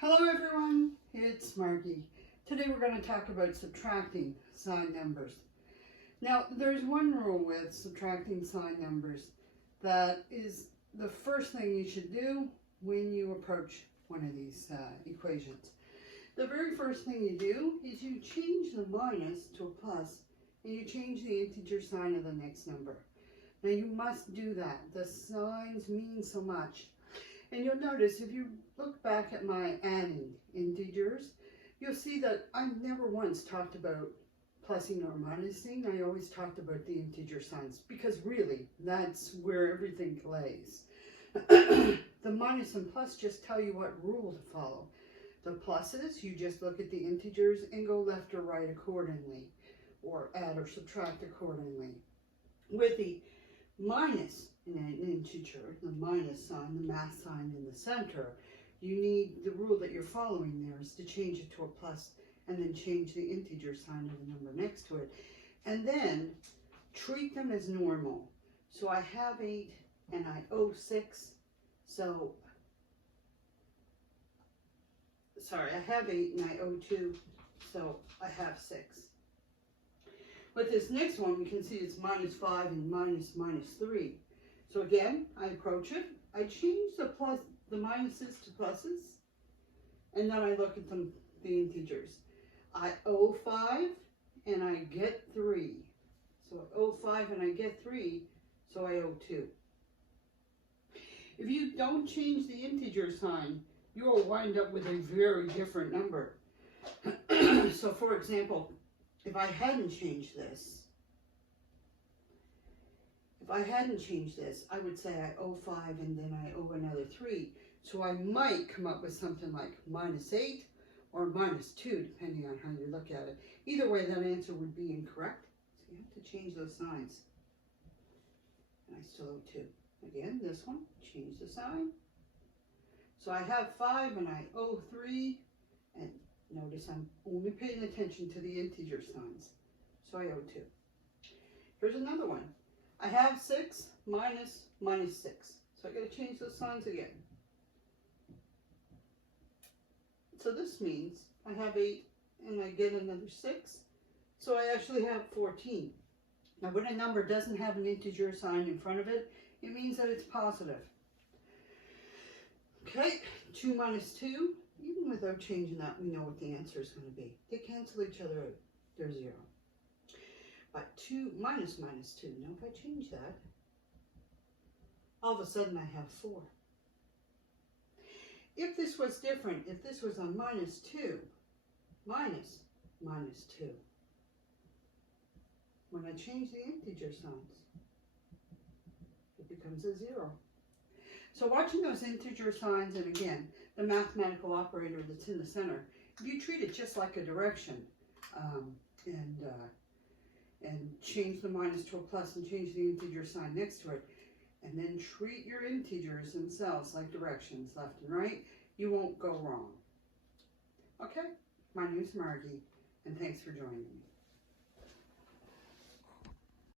Hello everyone, it's Margie. Today we're going to talk about subtracting sign numbers. Now there's one rule with subtracting sign numbers that is the first thing you should do when you approach one of these equations. The very first thing you do is you change the minus to a plus and you change the integer sign of the next number. Now you must do that. The signs mean so much. And you'll notice if you look back at my adding integers, you'll see that I never once talked about plusing or minusing. I always talked about the integer signs because really that's where everything lays. The minus and plus just tell you what rule to follow. The pluses, you just look at the integers and go left or right accordingly, or add or subtract accordingly. With the minus in an integer, the minus sign, the math sign in the center, you need the rule that you're following there is to change it to a plus and then change the integer sign of the number next to it. And then treat them as normal. So I have 8 and I owe 6. So, sorry, I have 8 and I owe 2. So I have 6. With this next one, we can see it's minus 5 and minus 3. So again, I approach it. I change the minuses to pluses, and then I look at the integers. I owe 5 and I get 3. So I owe 5 and I get 3, so I owe 2. If you don't change the integer sign, you will wind up with a very different number. So for example, if I hadn't changed this, I would say I owe 5 and then I owe another 3. So I might come up with something like minus 8 or minus 2, depending on how you look at it. Either way, that answer would be incorrect. So you have to change those signs. And I still owe 2. Again, this one, change the sign. So I have 5 and I owe 3. And notice I'm only paying attention to the integer signs. So I owe 2. Here's another one. I have 6 minus 6. So I got to change those signs again. So this means I have 8 and I get another 6. So I actually have 14. Now when a number doesn't have an integer sign in front of it, it means that it's positive. Okay, 2 minus 2. Even without changing that, we know what the answer is going to be. They cancel each other out. They're 0. But 2 minus 2. Now if I change that, all of a sudden I have 4. If this was different, if this was a minus 2, minus 2, when I change the integer signs, it becomes a 0. So watching those integer signs, and again, the mathematical operator that's in the center, if you treat it just like a direction, and change the minus to a plus and change the integer sign next to it, and then treat your integers themselves like directions, left and right, you won't go wrong. Okay, my name's Margie, and thanks for joining me.